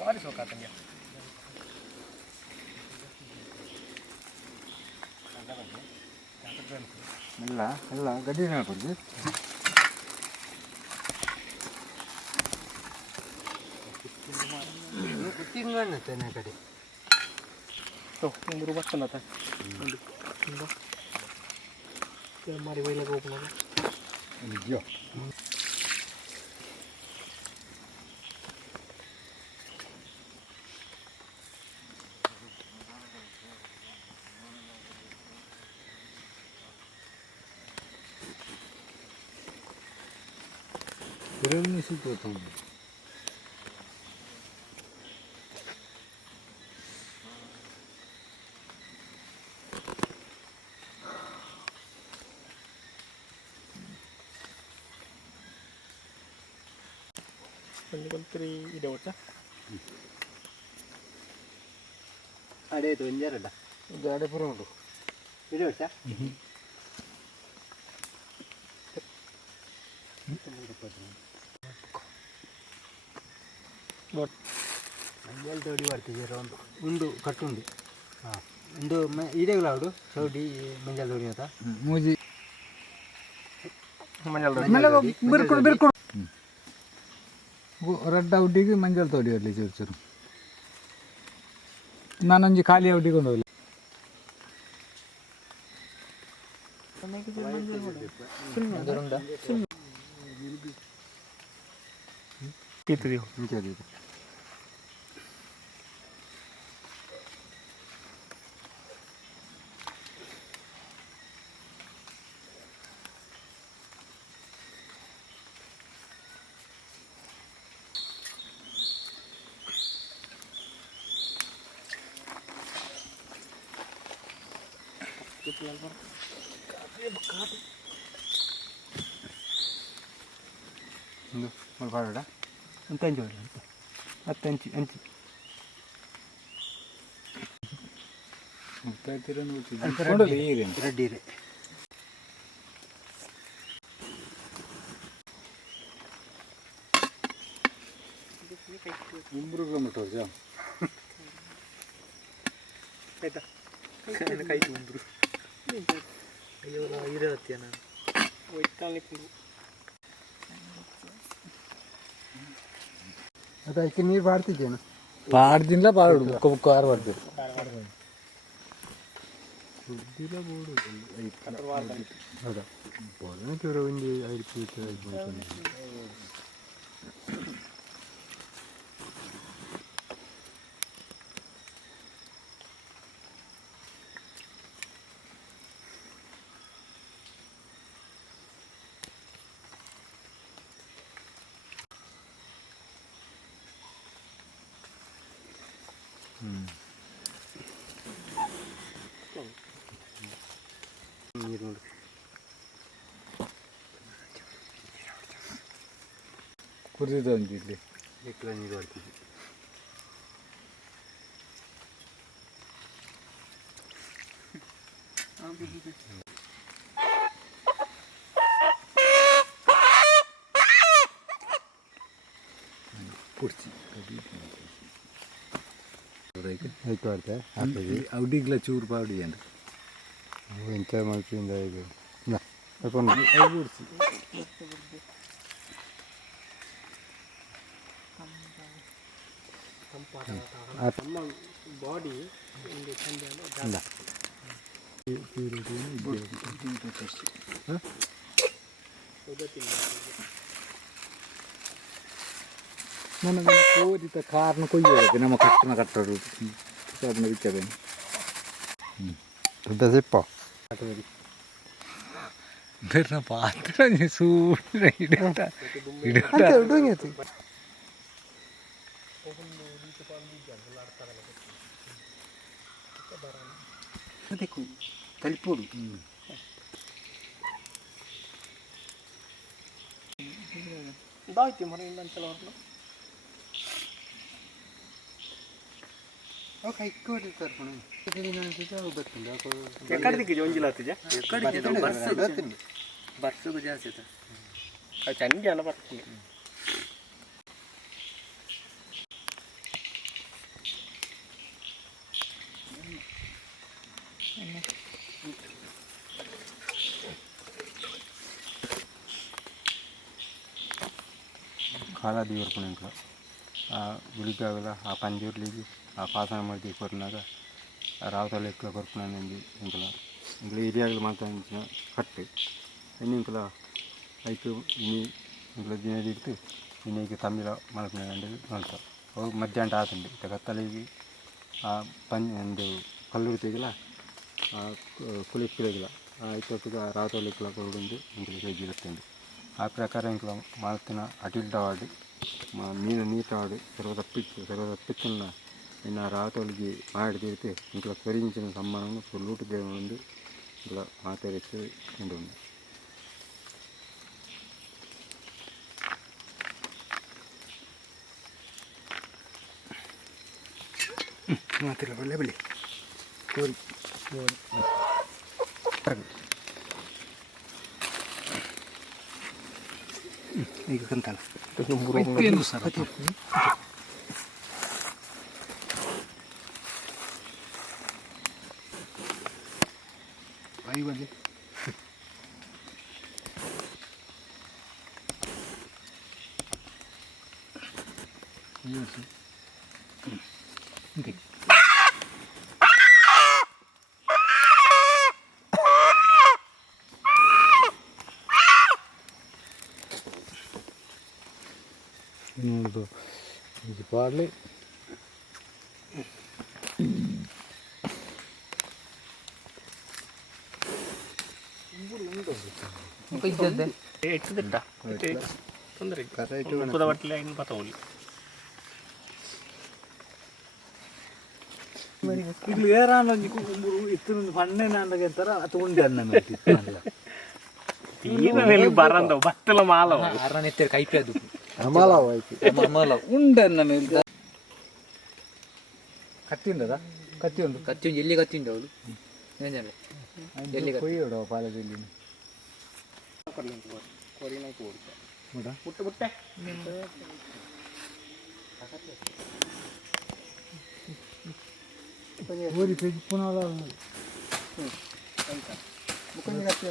ಭಾರಿ ಸೋಕಾತಂಗೆ ಎಲ್ಲ ಎಲ್ಲ ಗಡಿ ಹೇಳ್ಕೊಡ್ರಿ ತಿಂಗಣ್ಣ ಕಡೆ ಮೂರು ಬರ್ತನತ್ತ ಮಾಡಿ ಬೈಲಾಗ ಹೋಗ್ಬೋದು ನಿಜ 이런 식으로 좀 ಒಂದ್ರಿ ಇದೆ ಒಟ್ಟ ಅಡೆ ತೊಂಜರಡ ಗಾಡಿ ಪುರ ಉಂಟು ಇದೆ ಒಟ್ಟ ಮಂಜಲ್ ತೋಡಿ ಬರ್ತಿದ್ದೀರ ಒಂದು ಕಟ್ಟುಂಡಿ ಹಾಂ ಒಂದು ಇಡೆಗಳ ಅವಡು ಚೌಡಿ ಮಂಜಲ್ ತೋಡಿ ಅಂತ ಮೂಜಿ ಬಿರ್ಕೊಡು ಬಿರ್ಕೊಡು ರೆಡ್ ಔಟಿಗೆ ಮಂಜಲ್ ತೋಡಿ ಬರಲಿ ಚೂರು ಚೂರು ನಾನೊಂಜಿ ಖಾಲಿ ಔಟಿಗೆ ಒಂದು ಹೋಗ್ಲಿ ಮಾಡ್ಬೇಡ ಅಂತ ಅಂಜು ಅಂತ 10 ಅಂಚು ರೆಡ್ಡಿ ಇದೆ ಕಿಲೋಮೀಟರ್ ಆಯ್ತಾ ಕೈ ತುಂಬ್ರು ಅಯ್ಯೋ ಇರತ್ತೀಯ ನಾನು ಒಯ್ತಾಲಿಕ್ಕೆ ಅದಕ್ಕೆ ನೀರು ಬಾಡ್ತಿದ್ದೇನು ಪಾಡ್ದಿಲ್ಲ ಪಾಡು ಬುಕ್ಕ ಬುಕ್ಕ ಆರು ಬರ್ತೀವಿ ಹೌದಾ ಬೋರ್ನ ಒಂದು 5 ಫೀಟ್ ನೀರು ನೋಡಿ ಕುದಿದು ಅಂತಿದ್ಲಿ ಎಕ್ಲ ನೀರು ಬರ್ತಿದ್ವಿ ಕುರ್ಚಿ ಆಯ್ತು ಬರ್ತೆ ಹಾಕಿದ್ವಿ ಔಡಿಗ್ಲ ಚೂರು ಪಾಡಿ ಅಂತ ಎಂತ ಮಾಡ್ತಿಂದ ಇದು ಕುರ್ಚಿ ಬಾಡಿ ನನಗೆ ಕೋದಿತ ಕಾರ್ನ ಕೊಯ್ಯೋದಕ್ಕೆ ನಮ್ಮ ಕಟ್ಟಣ ಕಟ್ಟೋದು ಅದನ್ನ ಬಿಚ್ಚದೇನು ದೊಡ್ಡ ಸಿಪ್ಪ ಬೇರೆ ಪಾತ್ರ ಸೂರ್ಯ ಇಡಟ ತಲಿಪೋಡು दायते मरे ಇನ್ನೊಂದ್ಸಲ ಅವ್ರನ್ನ ಓಕೆ ಇಕ್ಕೋಡಿ ಕರ್ಕೊಂಡು ಎಕಡೆ ದಿಕ್ಕಿಗೆ ಒಂಜಿಲಾತಿಜ ಬರ್ಸೋದು ಜಾಸ್ತಿ ಆಯ್ತು ಅದು ಚಂಡಿ ಅಲ್ಲ ಬರ್ತೀನಿ ಖಾಲ ದಿವರ್ಪಣೆ ಇಂಕ್ಲ ಗುಳಿಗಾಗಲ ಆ ಪಂಜೂರ್ಲಿಗೆ ಆ ಪಾಸನ ಮಾಡಿ ಕೊರ್ನಾಗ ರಾವತಲೆ ಇಕ್ಲ ಕೊರ್ಪಣ ಇಂಕ್ಲ ಇಂಕ್ಲ ಹಿರಿಯಾಗಲು ಮಾತಾಡಿನ ಕಟ್ಟು ಇನ್ನಿಂಕ್ಲ ಆಯ್ತು ಇನಿ ಇಂಕ್ಲ ದಿನದಿಟ್ಟು ಇನ್ನೀಗ ತಮ್ಮಿಲ ಮಲ್ಪನೆ ನೋಡ್ತಾರೆ ಅವು ಮಧ್ಯಾಹ್ನ ಆತಂಡಿ ಕತ್ತಲಿಗೆ ಆ ಒಂದು ಕಲ್ಲೂರು ತೆಗಿಲ ಕುಲಿಕ್ಕಿಲ್ಲ ಆಯ್ತು ರಾವತಲೆ ಇಕ್ಲ ಕೊರಡು ಇಂಕ್ಲ ಹೇಗಿರುತ್ತಂడి ಆ ಪ್ರಕಾರ ಇಂಕ್ಲ ಮಾತಿನ ಅಟಿಲ್ಡವಾಡಿ ಮೀನು ನೀಟಾಡಿ ಸರ್ವದಪ್ಪಿತ್ತನ್ನ ಇನ್ನು ರಾತೊಲಿಗೆ ಮಾಡಿದಿರುತ್ತೆ ಇಂಕ್ಲ ಕೊರಿಂಚಿನ ಸಮ್ಮಾನವನ್ನು ಲೂಟು ದೇವನೊಂದು ಇಂಕ್ಲ ಮಾತಾಡಿಸಿ ಉಂಟು ಮಾತಿಲ್ಲ ಒಳ್ಳೆ ಬೆಳಿ ಕೋರಿ ಈಗ ಕಂತಲ್ಲ ಬಾಯಿ ಬಂದು ನೋಡ್ದು ಇದು ಪಾಡ್ಲಿ ಎಟ್ಟದಿಟ್ಟ ತೊಂದರೆ ಉಪ್ಪದ ಬಟ್ಟಲೆ ಇನ್ನು ಪತವಲ್ಲಿ ಇಲ್ಲಿ ಏರಾನ ಇತ್ತು ಪಣ್ಣೆ ನಾಂದಾಗ ಅಂತಾರ ಅದು ಉಂಡೆ ಅನ್ನ ಈಗ ಬರಂದ ಬತ್ತಲ ಮಾಲ ಅರನೆತ್ತರ ಕೈಪೆ ಅದು ಅಮಲ ಉಂಡೆ ಅನ್ನ ಕತ್ತಿಂದದ ಕತ್ತಿ ಉಂಟು ಕತ್ತಿ ಎಲ್ಲಿ ಕತ್ತಿ ಉಂಟು ಅವಳು ಎಲ್ಲಿ ಕೊಯ್ಯೋಡ ಪಾಲದಲ್ಲಿ ಮುಟ್ಟ ಮುಟ್ಟೆ ಓರಿ ಪೇಜ್ ಪುನಃ ಮುಖಂಡ ಕತ್ತಿ